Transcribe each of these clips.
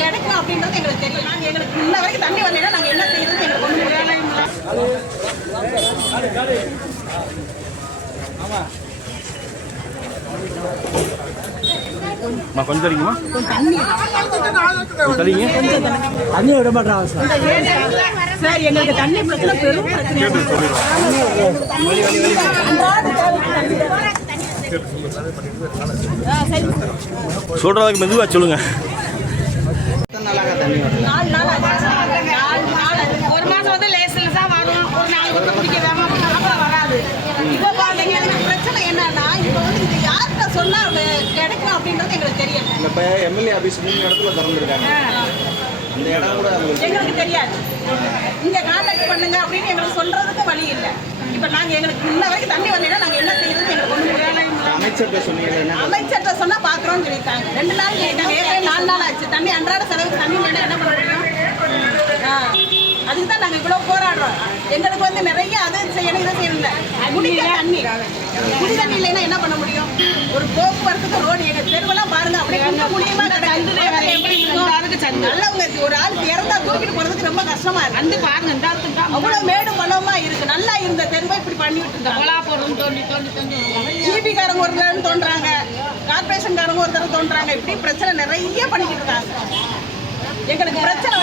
கிடைக்கும் அப்படின்றது எங்களுக்கு தெரியும். எங்களுக்கு இன்ன வரைக்கும் தண்ணி வரலைன்னா நாங்கள் என்ன செய்யறது எங்களுக்கு ஒன்றும் முடியல. கொஞ்சம் தெரியுமா தண்ணி விட மாட்டாங்க சார். எங்களுக்கு தண்ணி பிரச்சனை பெரும் பிரச்சனை. சொல்றதுக்கு மெதுவா சொல்லுங்க. ஒரு மாசம் வந்து லேசில் தான் வரும். ஒரு 4 வருஷம் பிடிக்கிறாங்க, அப்புறம் வராது. இப்போ பாத்தீங்க எனக்கு பிரச்சனை என்னன்னா, இப்போ வந்து இது யார்கிட்ட சொன்னா கிடைக்கும் அப்படின்றது எங்களுக்கு தெரியும். இப்போ எம்எல்ஏ ஆபீஸ் 3 இடத்துல திறந்துருக்காங்க. அந்த இடம் கூட எங்களுக்கு தெரியாது. இங்க கான்டாக்ட் பண்ணுங்க அப்படின்னு எங்களுக்கு சொல்றதுக்கு வழி இல்லை. இப்போ நாங்க எங்களுக்கு இன்ன வரைக்கும் தண்ணி வரலைன்னா நாங்க என்ன செய்யறது எங்களுக்கு ஒன்றும் முடியல. அமைச்சர்கிட்ட சொன்னீங்க, அமைச்சர்கிட்ட சொன்னா பாக்குறோம்னு சொல்லியிருக்காங்க. 2 நாள் கேட்டாங்க, 4 நாள் ஆச்சு. தண்ணி அன்றாட செலவுக்கு தண்ணி இல்லைன்னா என்ன பண்ண முடியும்? அதுக்கு தான் நாங்கள் இவ்வளோ போராடுறோம். எங்களுக்கு வந்து நிறைய அதை செய்யணும் இதை செய்யணும். குடிக்க தண்ணி குடி தண்ணி இல்லைன்னா என்ன பண்ண முடியும்? ஒரு போக்குவரத்துக்கு ரோடு எங்கள் தெருவெல்லாம் பாருங்க, அப்படி கொஞ்சம் முடியுமா? நல்லவங்க ஒரு ஆள் இறந்தா தூக்கிட்டு போறதுக்கு ரொம்ப கஷ்டமா இருக்கு. வந்து பாருங்க, அவ்வளோ மேடு பள்ளமா இருக்கு. நல்லா இருந்த தெருவை இப்படி பண்ணிட்டு ஜிபிக்காரங்க ஒரு தடவை தோன்றாங்க, கார்பரேஷன்காரங்க ஒரு தடவை தோன்றாங்க. இப்படி பிரச்சனை நிறைய பண்ணிக்கிட்டு இருக்காங்க. எங்களுக்கு பிரச்சனை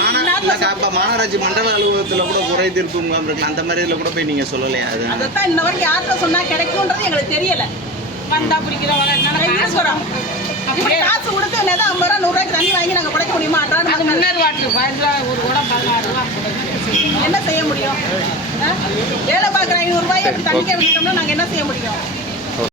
மாநகராட்சி மண்டல அலுவலகத்தில் கூட குறை தீர்ப்பு முகாம் இருக்கு. அந்த மாதிரி இதில் கூட போய் நீங்க சொல்லலையா? அதைத்தான் இன்ன வரைக்கும் யார்கிட்ட சொன்னா கிடைக்கும்ன்றது எங்களுக்கு தெரியல. வந்தா பிடிக்கிறோம் காசு கொடுத்து 50 ரூபா 100 ரூபாய்க்கு தண்ணி வாங்கி நாங்கள் குறைக்க முடியுமா? முன்னேறு வாட்டர் 15 ரூபா ஒரு குடம் 16 ரூபா என்ன செய்ய முடியும்? வேலை பார்க்குற 500 ரூபாய் தண்ணிக்க விட்டோம்னா நாங்கள் என்ன செய்ய முடியும்?